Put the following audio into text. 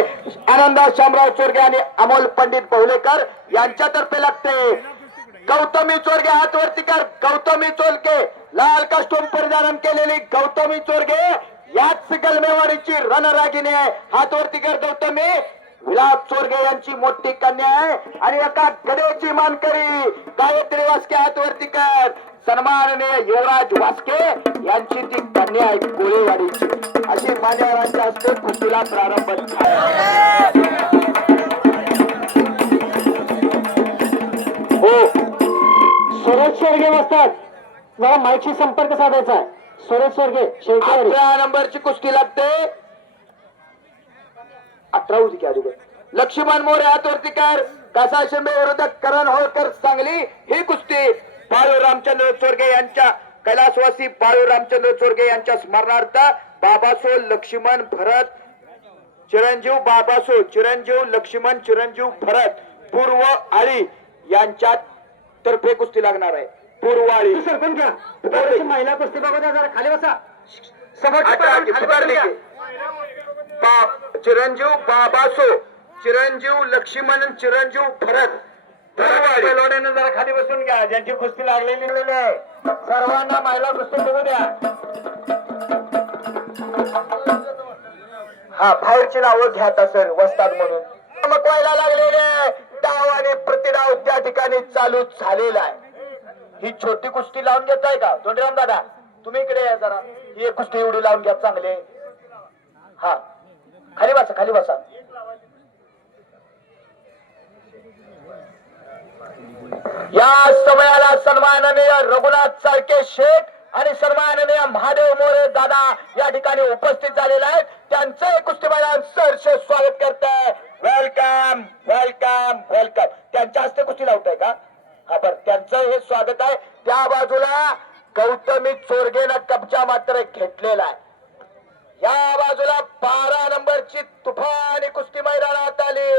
आनंदा शामराव चोरगे आणि अमोल पंडित बहुलेकर यांच्यातर्फे लागते. गौतमी चोरगे हात वरती कर. गौतमी चोरगे लाल कास्टूम परिधान केलेली गौतमी चोरगे याच गलमेवाडीची रणरागिणी आहे. हात वरती कर गौतमी. विलास चोरगे यांची मोठी कन्या आहे आणि एका गडेची मानकरी गायत्री वास्के हात वरती कर. सन्माननीय युवराज वास्के यांची ती कन्या आहे कोळेवाडीची. अशी मान्यवरांच्या हस्ते कुस्तीला प्रारंभ हो. सुरेश शेरगे बसतात. मला माईकशी संपर्क साधायचा आहे. सुरेश शेरगे शेळकेवाडी 18 नंबरची कुस्ती लागते. 18 होती की अगोदर. लक्ष्मण मोरे हात वरती कर. कासा शिंदे विरोधात करण होळकर सांगली. ही कुस्ती बाळू रामचंद्र चोरगे यांच्या कैलासवासी बाळू रामचंद्र चोरगे यांच्या स्मरणार्थ बाबासो लक्ष्मण भरत चिरंजीव बाबासो चिरंजीव लक्ष्मण चिरंजीव भरत पूर्व आळी यांच्या तर्फे कुस्ती लागणार आहे. पूर्व आळी सरपंच घ्या. महिला कुस्ती बघू द्या जरा. खाली बसा. चिरंजीव बाबासो चिरंजीव लक्ष्मण चिरंजीव भरत पैलवानांना जरा खाली बसून घ्या. ज्यांची कुस्ती लागलेली आहे सर्वांना महिला कुस्ती बघू द्या. हा बाहेरची नावं घ्या सर वस्ताद म्हणून. चमकवायला लागलेले डाव आणि प्रतिडाव त्या ठिकाणी चालू झालेला आहे. ही छोटी कुस्ती लावून घेताय का धोंडीराम दादा? तुम्ही इकडे या जरा. ही एक कुस्ती एवढी लावून घ्या चांगले. हा खाली बसा खाली बसा. या समयाला सन्माननीय रघुनाथ चाळके शेठ आणि सन्माननीय महादेव मोरे दादा या ठिकाणी उपस्थित झालेले आहेत. त्यांचे कुस्ती मैदान सहर्ष स्वागत करताय. Welcome welcome welcome. त्यांच्या हस्ते कुस्ती लावताय का? हा बर त्यांचं हे स्वागत आहे. त्या बाजूला गौतमी चोरगेनं कब्जा मात्र घेतलेला आहे. या बाजूला 12 नंबरची तुफानी कुस्ती मैदानात आली.